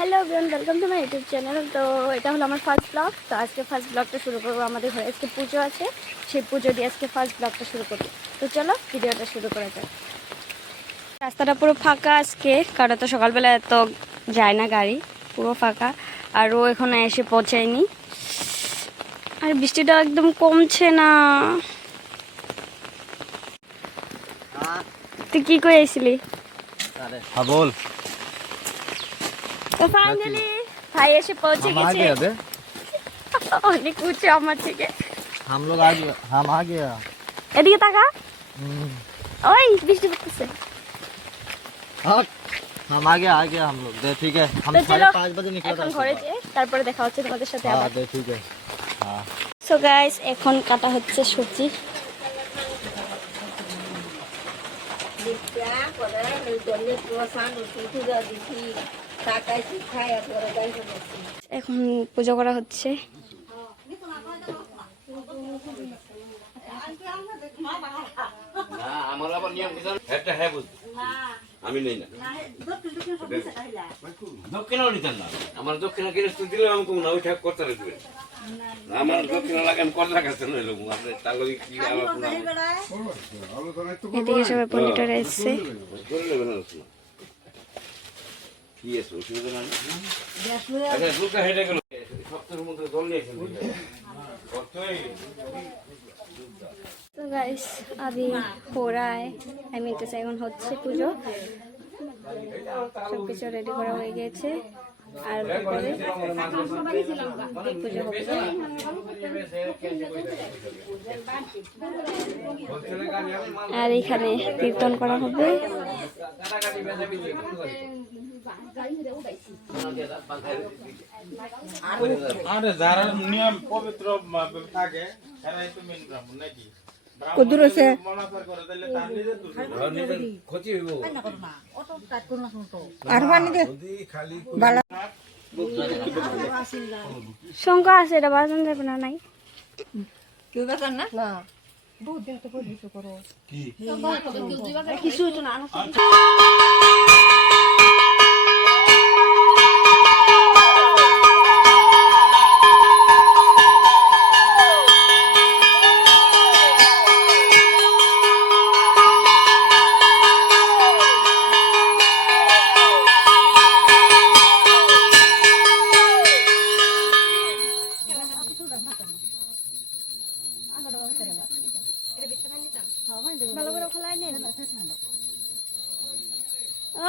Hello everyone, welcome to my YouTube channel. तो এটা হলো আমার ফার্স্ট ব্লগ। তো আজকে ফার্স্ট ব্লগটা শুরু করব। আমাদের ঘরে আজকে পুজো আছে, সেই পুজো দিয়ে আজকে ফার্স্ট ব্লগটা শুরু করব। তো চলো ভিডিওটা শুরু করা যাক। রাস্তাটা পুরো ফাঁকা আজকে, কারণ তো সকালবেলা এত যায় না গাড়ি, পুরো ফাঁকা। আর ও এখনো এসে পৌঁছায়নি, আর বৃষ্টিটা একদম কমছে না। তুই কি করে আইছিলি? हाँ बोल। তো ফাইনালি ভাই এসে পৌঁছে গেছে। অনেক উঁচু আমার থেকে। हम लोग आ गए, हम आ गया। এদিকে তাকা, ওই বৃষ্টি পড়তেছে। हाँ हम आ गया हम लोग। दे ठीक है, हम তো চলো 5:30 बजे निकला এখন ঘরে যেয়ে তারপরে দেখা হচ্ছে তোমাদের সাথে हाँ আবার। दे ठीक है। हाँ সো গাইস, এখন কাটা হচ্ছে সবজি। এখন পুজো করা হচ্ছে। আমার আবার নিয়ম কি জানেন? একটা হ্যাঁ বুঝ আমি নেই না দক্ষিণাও নিতেন না। আমার দক্ষিণা কিনে দিলে আমি কম না, ওই ঠাক করতে রাখবেন। আমার দক্ষিণা লাগে আমি করতে রাখাচ্ছেন আপনি তাহলে কি এদিকে সবাই পন্ডিতরা এসছে। করে নেবেন না কি আছে অসুবিধা নাই। আচ্ছা দুটো হেঁটে গেল সপ্তাহের মধ্যে জল নিয়েছেন তো গাইস अभी हो रहा है, आई मीन तो এখন হচ্ছে পুজো। সব কিছু রেডি করা হয়ে গেছে, আর পরে পুজো হবে। আর এখানে কীর্তন করা হবে। আরে যারা নিয়ম পবিত্র থাকে এরাই তো মেন ব্রাহ্মণ নাকি? কদুর আছে মনাফার করে দিলে তার নিজের ক্ষতি হইব। আর পানি দে বালা শঙ্খ আছে, এটা বাজান যাবে না? নাই কেউ বেকার না না বহুত দিন তো পরিবেশ করো কি কিছু তো না। ভালো করে খোলাই নেই।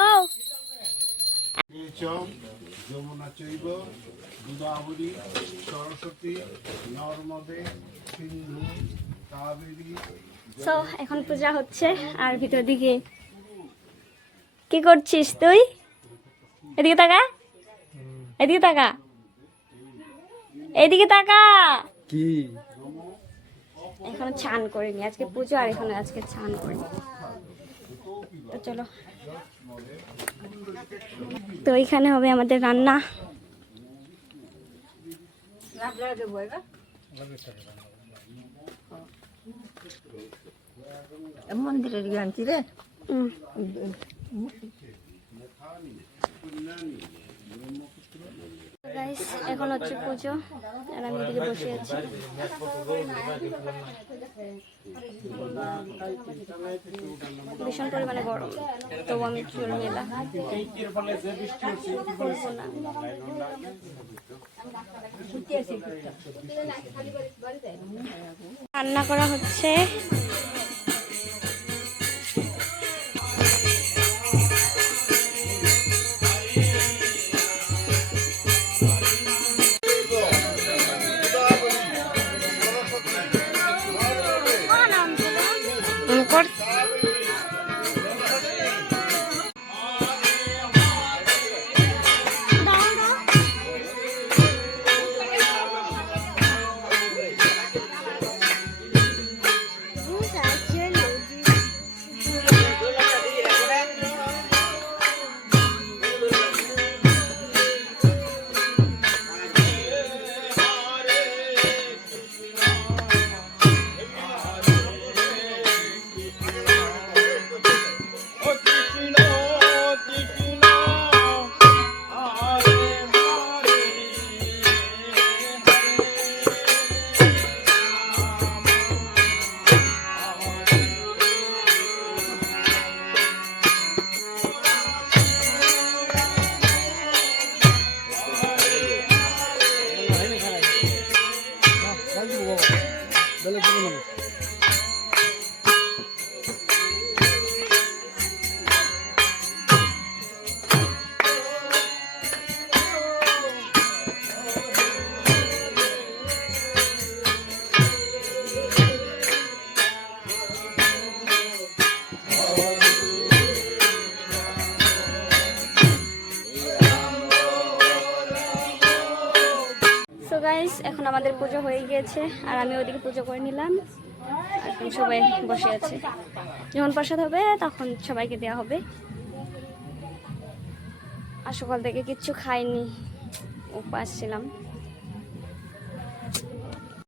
ও যমুনা চৈব গোদাবরী সরস্বতী নর্মদে সিন্ধু কাবেরী। সো এখন পূজা হচ্ছে, আর ভিতর দিকে কি করছিস তুই? এদিকে তাকা, এদিকে তাকা, এদিকে তাকা। কি এখনো চান করিনি, আজকে পুজো আর এখানে আজকে চান করিনি। তো চলো, তো এখানে হবে আমাদের রান্না। মন্দিরের গানছি রে গাইস, এখন হচ্ছে পুজো, আর আমি এদিকে বসে আছি। ভীষণ পরিমাণে গরম, তো আমি চুল মেলা করবো না। রান্না করা হচ্ছে। কৃষ্ণ কৃষ্ণ হরে গাইস এখন আমাদের পুজো হয়ে গিয়েছে আর আমি ওদিকে পুজো করে নিলাম। এখন সবাই বসে আছে, যখন প্রসাদ হবে তখন সবাইকে দেওয়া হবে। আর সকাল থেকে কিচ্ছু খাইনি, উপাস ছিলাম।